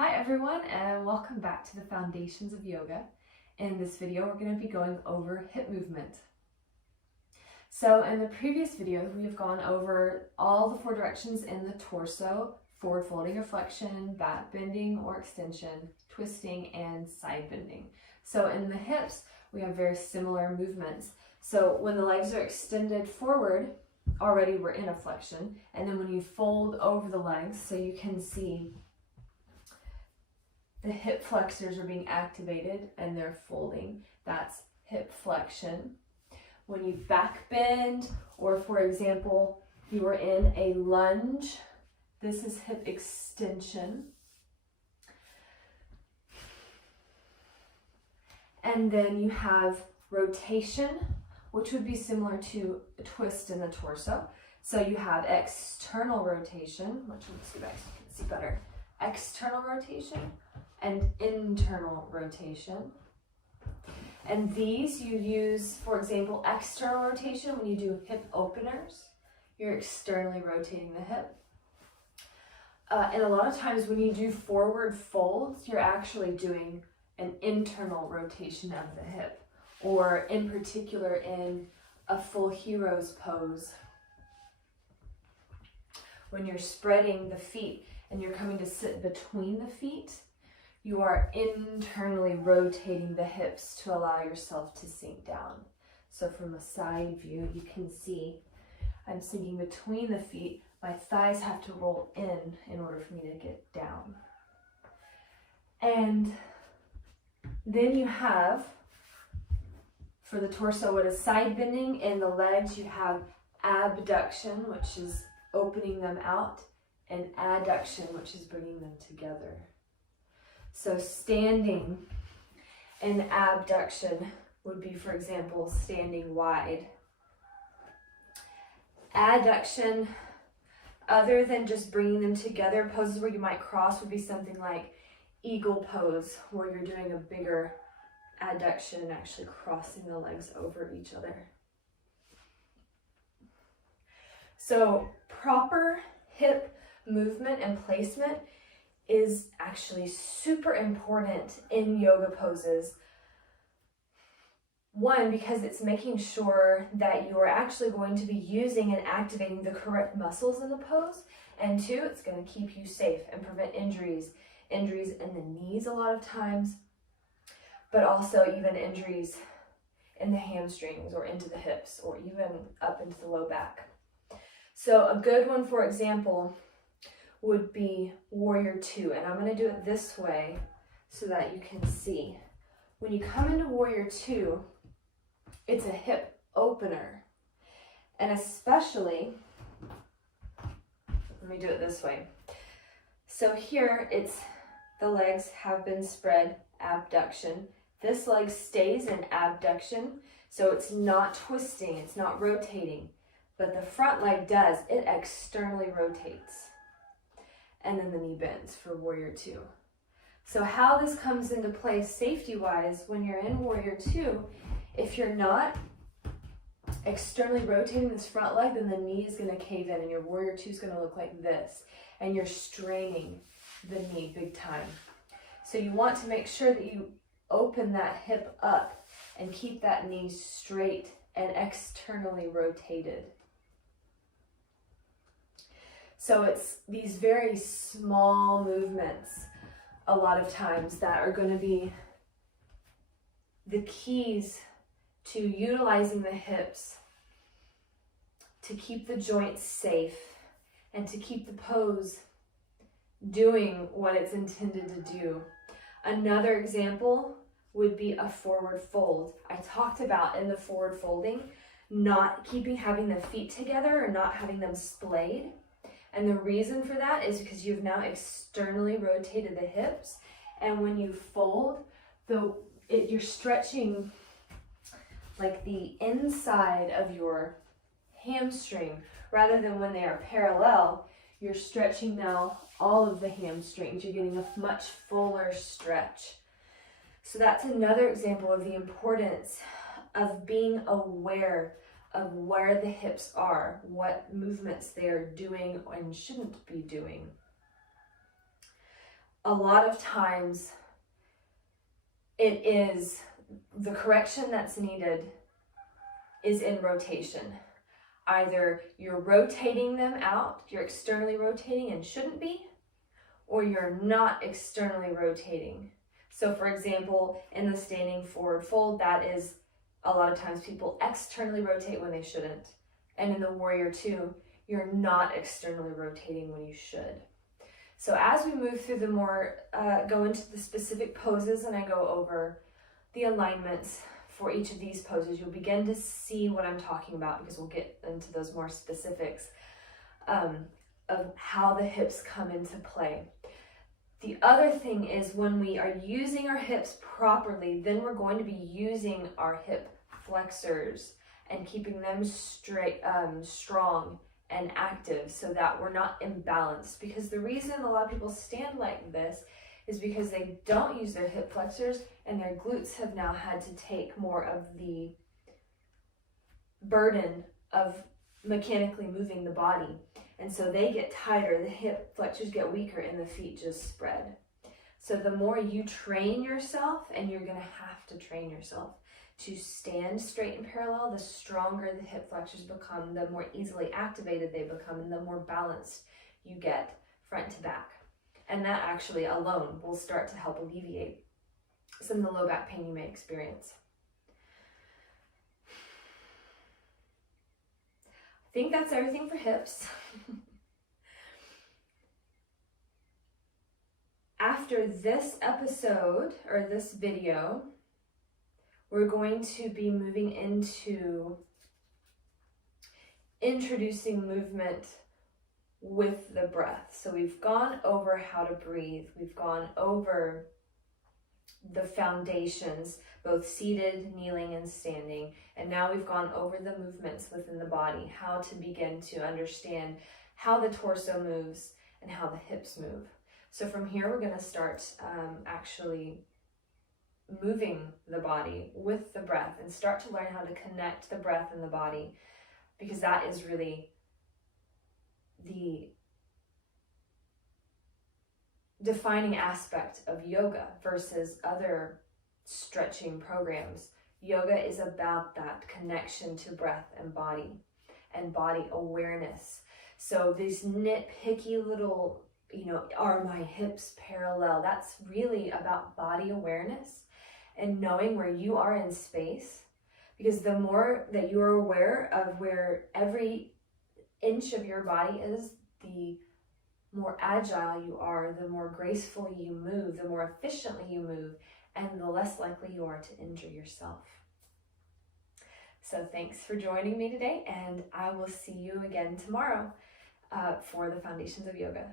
Hi everyone, and welcome back to the Foundations of Yoga. In this video, we're going to be going over hip movement. So in the previous video, we've gone over all the four directions in the torso: forward folding or flexion, back bending or extension, twisting, and side bending. So in the hips, we have very similar movements. So when the legs are extended forward, already we're in a flexion, and then when you fold over the legs, so you can see the hip flexors are being activated and they're folding. That's hip flexion. When you back bend, or for example, you are in a lunge, this is hip extension. And then you have rotation, which would be similar to a twist in the torso. So you have external rotation, which let's go back so you can see better. External rotation and internal rotation. And these you use, for example, external rotation when you do hip openers. You're externally rotating the hip. And a lot of times when you do forward folds, you're actually doing an internal rotation of the hip, or in particular in a full hero's pose. When you're spreading the feet and you're coming to sit between the feet, you are internally rotating the hips to allow yourself to sink down. So from a side view, you can see I'm sinking between the feet. My thighs have to roll in order for me to get down. And then you have, for the torso, what is side bending. In the legs, you have abduction, which is opening them out, and adduction, which is bringing them together. So standing in abduction would be, for example, standing wide. Adduction, other than just bringing them together, poses where you might cross would be something like eagle pose, where you're doing a bigger adduction and actually crossing the legs over each other. So proper hip movement and placement is actually super important in yoga poses. One, because it's making sure that you are actually going to be using and activating the correct muscles in the pose. And two, it's going to keep you safe and prevent injuries in the knees a lot of times, but also even injuries in the hamstrings or into the hips or even up into the low back. So a good one, for example, would be Warrior Two. And I'm going to do it this way so that you can see. When you come into Warrior Two, it's a hip opener. And especially, let me do it this way. So here it's the legs have been spread, abduction. This leg stays in abduction, so it's not twisting, it's not rotating. But the front leg does, it externally rotates. And then the knee bends for Warrior Two. So how this comes into play safety-wise when you're in Warrior Two, if you're not externally rotating this front leg, then the knee is going to cave in and your Warrior Two is going to look like this. And you're straining the knee big time. So you want to make sure that you open that hip up and keep that knee straight and externally rotated. So it's these very small movements a lot of times that are going to be the keys to utilizing the hips to keep the joints safe and to keep the pose doing what it's intended to do. Another example would be a forward fold. I talked about in the forward folding, not having the feet together or not having them splayed. And the reason for that is because you've now externally rotated the hips. And when you fold, you're stretching like the inside of your hamstring, rather than when they are parallel, you're stretching now all of the hamstrings. You're getting a much fuller stretch. So that's another example of the importance of being aware of where the hips are, what movements they are doing and shouldn't be doing. a lot of times it is the correction that's needed is in rotation. Either you're rotating them out, you're externally rotating and shouldn't be, or you're not externally rotating. So for example, in the standing forward fold, that is a lot of times people externally rotate when they shouldn't. And in the warrior two, you're not externally rotating when you should. So as we move through the more, go into the specific poses and I go over the alignments for each of these poses, you'll begin to see what I'm talking about, because we'll get into those more specifics of how the hips come into play. The other thing is, when we are using our hips properly, then we're going to be using our hip flexors and keeping them straight, strong and active, so that we're not imbalanced. Because the reason a lot of people stand like this is because they don't use their hip flexors, and their glutes have now had to take more of the burden of mechanically moving the body. And so they get tighter, the hip flexors get weaker, and the feet just spread. So the more you train yourself, and you're gonna have to train yourself to stand straight and parallel, the stronger the hip flexors become, the more easily activated they become, and the more balanced you get front to back. And that actually alone will start to help alleviate some of the low back pain you may experience. I think that's everything for hips. After this episode, or this video, we're going to be moving into introducing movement with the breath. So we've gone over how to breathe. We've gone over the foundations, both seated, kneeling, and standing. And now we've gone over the movements within the body, how to begin to understand how the torso moves and how the hips move. So from here, we're going to start actually moving the body with the breath, and start to learn how to connect the breath and the body, because that is really the defining aspect of yoga versus other stretching programs. Yoga is about that connection to breath and body awareness. So these nitpicky little, are my hips parallel? That's really about body awareness and knowing where you are in space, because the more that you are aware of where every inch of your body is, the more agile you are, the more gracefully you move, the more efficiently you move, and the less likely you are to injure yourself. So thanks for joining me today, and I will see you again tomorrow for the Foundations of Yoga.